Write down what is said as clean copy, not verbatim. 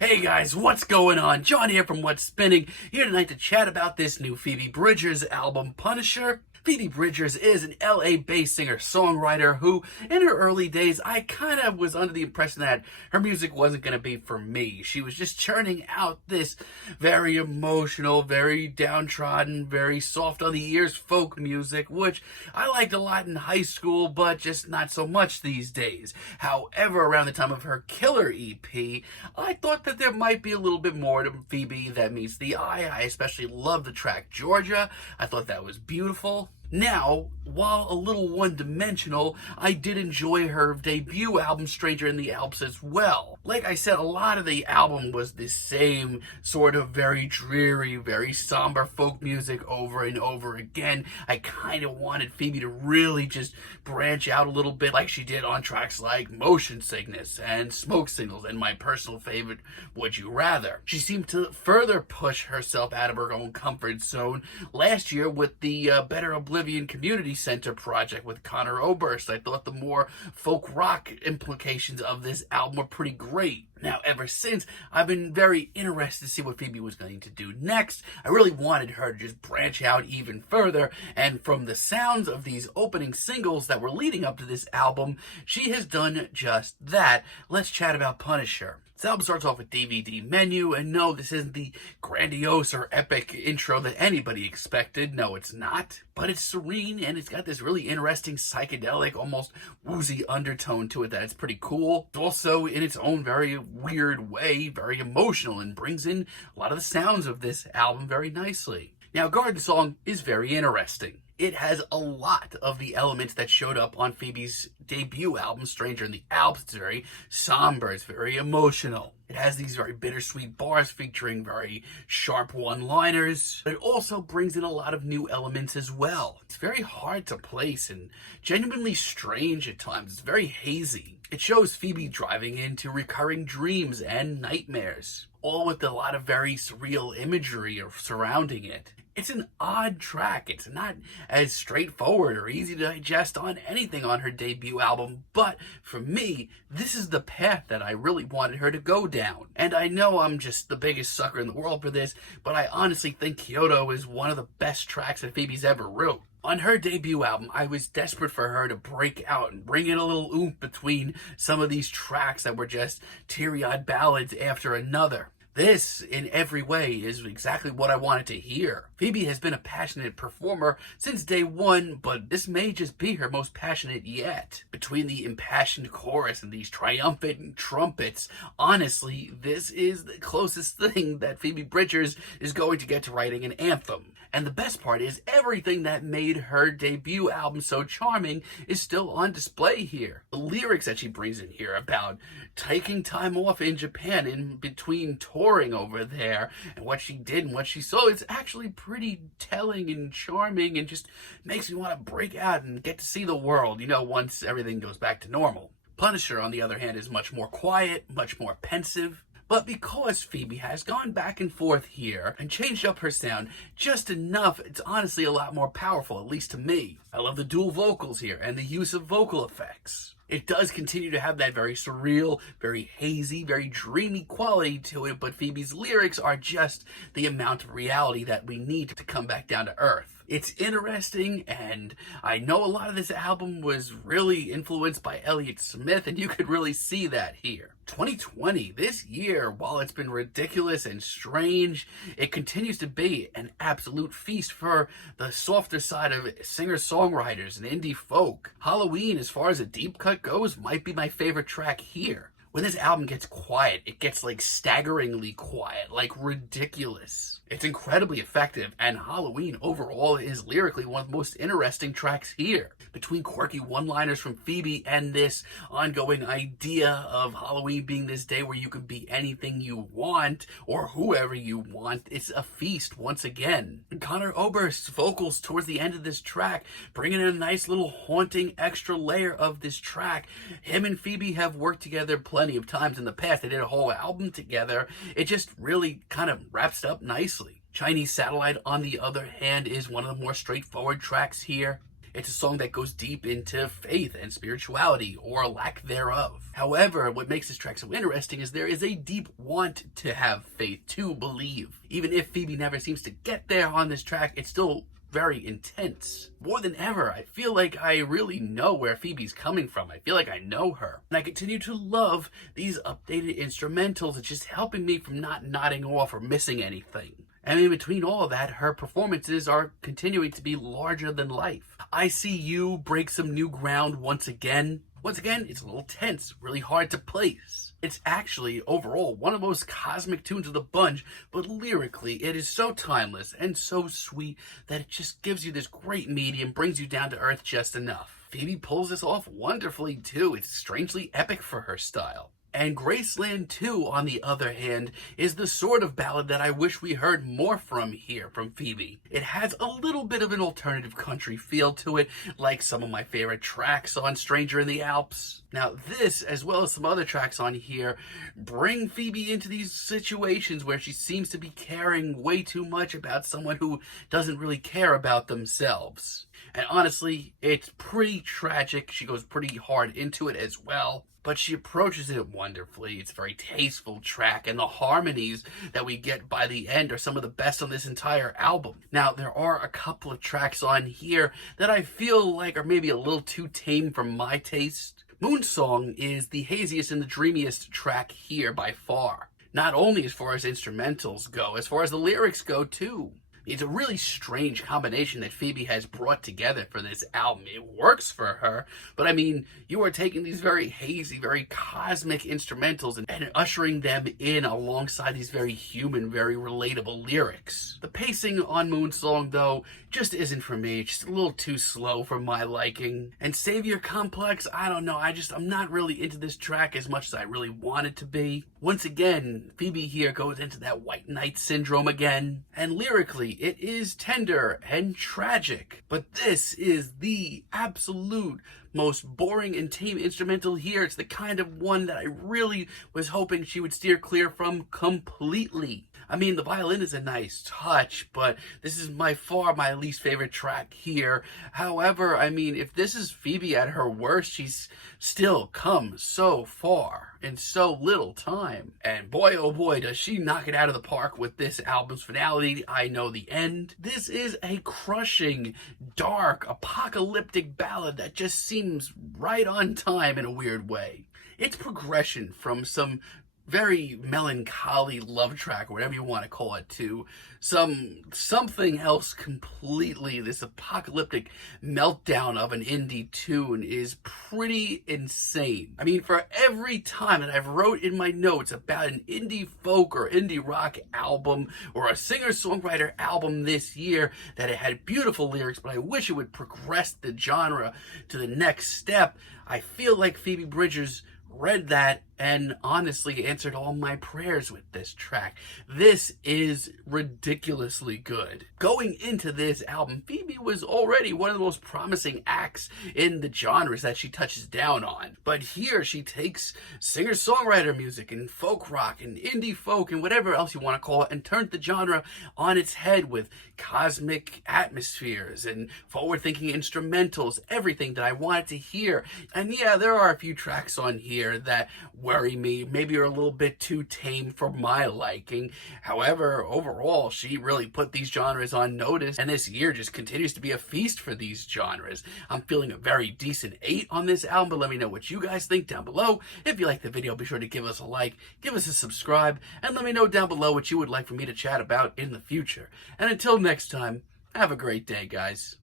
Hey guys, what's going on? John here from What's Spinning, here tonight to chat about this new Phoebe Bridgers album, Punisher. Phoebe Bridgers is an LA-based singer-songwriter who, in her early days, I kind of was under the impression that her music wasn't going to be for me. She was just churning out this very emotional, very downtrodden, very soft on the ears folk music, which I liked a lot in high school, but just not so much these days. However, around the time of her Killer EP, I thought that there might be a little bit more to Phoebe that meets the eye. I especially love the track Georgia. I thought that was beautiful. Now, while a little one-dimensional, I did enjoy her debut album, Stranger in the Alps, as well. Like I said, a lot of the album was the same sort of very dreary, very somber folk music over and over again. I kind of wanted Phoebe to really just branch out a little bit like she did on tracks like Motion Sickness and Smoke Signals and my personal favorite, Would You Rather. She seemed to further push herself out of her own comfort zone last year with the Better Oblivion Community Center project with Conor Oberst. I thought the more folk rock implications of this album were pretty great. Now, ever since, I've been very interested to see what Phoebe was going to do next. I really wanted her to just branch out even further, and from the sounds of these opening singles that were leading up to this album, she has done just that. Let's chat about Punisher. This album starts off with DVD menu, and no, this isn't the grandiose or epic intro that anybody expected. No, it's not. But it's serene, and it's got this really interesting psychedelic, almost woozy undertone to it that's pretty cool. It's also, in its own very weird way, very emotional, and brings in a lot of the sounds of this album very nicely. Now, Garden Song is very interesting. It has a lot of the elements that showed up on Phoebe's debut album, Stranger in the Alps. It's very somber, it's very emotional. It has these very bittersweet bars featuring very sharp one-liners, but it also brings in a lot of new elements as well. It's very hard to place and genuinely strange at times. It's very hazy. It shows Phoebe driving into recurring dreams and nightmares, all with a lot of very surreal imagery surrounding it. It's an odd track. It's not as straightforward or easy to digest on anything on her debut album, but for me, this is the path that I really wanted her to go down. And I know I'm just the biggest sucker in the world for this, but I honestly think Kyoto is one of the best tracks that Phoebe's ever wrote. On her debut album, I was desperate for her to break out and bring in a little oomph between some of these tracks that were just teary-eyed ballads after another. This, in every way, is exactly what I wanted to hear. Phoebe has been a passionate performer since day one, but this may just be her most passionate yet. Between the impassioned chorus and these triumphant trumpets, honestly, this is the closest thing that Phoebe Bridgers is going to get to writing an anthem. And the best part is, everything that made her debut album so charming is still on display here. The lyrics that she brings in here about taking time off in Japan in between touring over there and what she did and what she saw, it's actually pretty telling and charming and just makes me want to break out and get to see the world, once everything goes back to normal. Punisher, on the other hand, is much more quiet, much more pensive. But because Phoebe has gone back and forth here and changed up her sound just enough, it's honestly a lot more powerful, at least to me. I love the dual vocals here and the use of vocal effects. It does continue to have that very surreal, very hazy, very dreamy quality to it, but Phoebe's lyrics are just the amount of reality that we need to come back down to earth. It's interesting, and I know a lot of this album was really influenced by Elliott Smith, and you could really see that here. 2020, this year, while it's been ridiculous and strange, it continues to be an absolute feast for the softer side of singer-songwriters and indie folk. Halloween, as far as a deep cut goes, might be my favorite track here. When this album gets quiet, it gets staggeringly quiet, ridiculous. It's incredibly effective, and Halloween overall is lyrically one of the most interesting tracks here. Between quirky one-liners from Phoebe and this ongoing idea of Halloween being this day where you can be anything you want, or whoever you want, it's a feast once again. And Conor Oberst's vocals towards the end of this track bring in a nice little haunting extra layer of this track. Him and Phoebe have worked together plenty of times in the past. They did a whole album together. It just really kind of wraps up nicely. Chinese Satellite, on the other hand, is one of the more straightforward tracks here. It's a song that goes deep into faith and spirituality, or lack thereof. However, what makes this track so interesting is there is a deep want to have faith, to believe. Even if Phoebe never seems to get there on this track, it's still very intense. More than ever, I feel like I really know where Phoebe's coming from. I feel like I know her. And I continue to love these updated instrumentals. It's just helping me from not nodding off or missing anything. And in between all of that, her performances are continuing to be larger than life. I See You break some new ground once again. Once again, it's a little tense, really hard to place. It's actually, overall, one of the most cosmic tunes of the bunch, but lyrically, it is so timeless and so sweet that it just gives you this great medium, brings you down to earth just enough. Phoebe pulls this off wonderfully, too. It's strangely epic for her style. And Graceland 2, on the other hand, is the sort of ballad that I wish we heard more from here, from Phoebe. It has a little bit of an alternative country feel to it, like some of my favorite tracks on Stranger in the Alps. Now this, as well as some other tracks on here, bring Phoebe into these situations where she seems to be caring way too much about someone who doesn't really care about themselves. And honestly, it's pretty tragic. She goes pretty hard into it as well. But she approaches it wonderfully. It's a very tasteful track, and the harmonies that we get by the end are some of the best on this entire album. Now, there are a couple of tracks on here that I feel like are maybe a little too tame for my taste. Moonsong is the haziest and the dreamiest track here by far. Not only as far as instrumentals go, as far as the lyrics go too. It's a really strange combination that Phoebe has brought together for this album. It works for her, but I mean, you are taking these very hazy, very cosmic instrumentals and ushering them in alongside these very human, very relatable lyrics. The pacing on Moonsong, though, just isn't for me. It's just a little too slow for my liking. And Savior Complex, I don't know, I'm not really into this track as much as I really want it to be. Once again, Phoebe here goes into that white knight syndrome again. And lyrically, it is tender and tragic. But this is the absolute most boring and tame instrumental here. It's the kind of one that I really was hoping she would steer clear from completely. I mean, the violin is a nice touch, but this is by far my least favorite track here. However, I mean, if this is Phoebe at her worst, she's still come so far in so little time. And boy, oh boy, does she knock it out of the park with this album's finale, I Know the End. This is a crushing, dark, apocalyptic ballad that just seems right on time in a weird way. Its progression from some very melancholy love track, or whatever you want to call it, to something else completely. This apocalyptic meltdown of an indie tune is pretty insane. I mean, for every time that I've wrote in my notes about an indie folk or indie rock album or a singer-songwriter album this year, that it had beautiful lyrics, but I wish it would progress the genre to the next step, I feel like Phoebe Bridgers read that and honestly answered all my prayers with this track. This is ridiculously good. Going into this album, Phoebe was already one of the most promising acts in the genres that she touches down on. But here she takes singer-songwriter music and folk rock and indie folk and whatever else you want to call it and turns the genre on its head with cosmic atmospheres and forward-thinking instrumentals, everything that I wanted to hear. And yeah, there are a few tracks on here that worry me, maybe are a little bit too tame for my liking. However, overall, she really put these genres on notice, and this year just continues to be a feast for these genres. I'm feeling a very decent 8 on this album, but let me know what you guys think down below. If you like the video, be sure to give us a like, give us a subscribe, and let me know down below what you would like for me to chat about in the future. And until next time, have a great day, guys.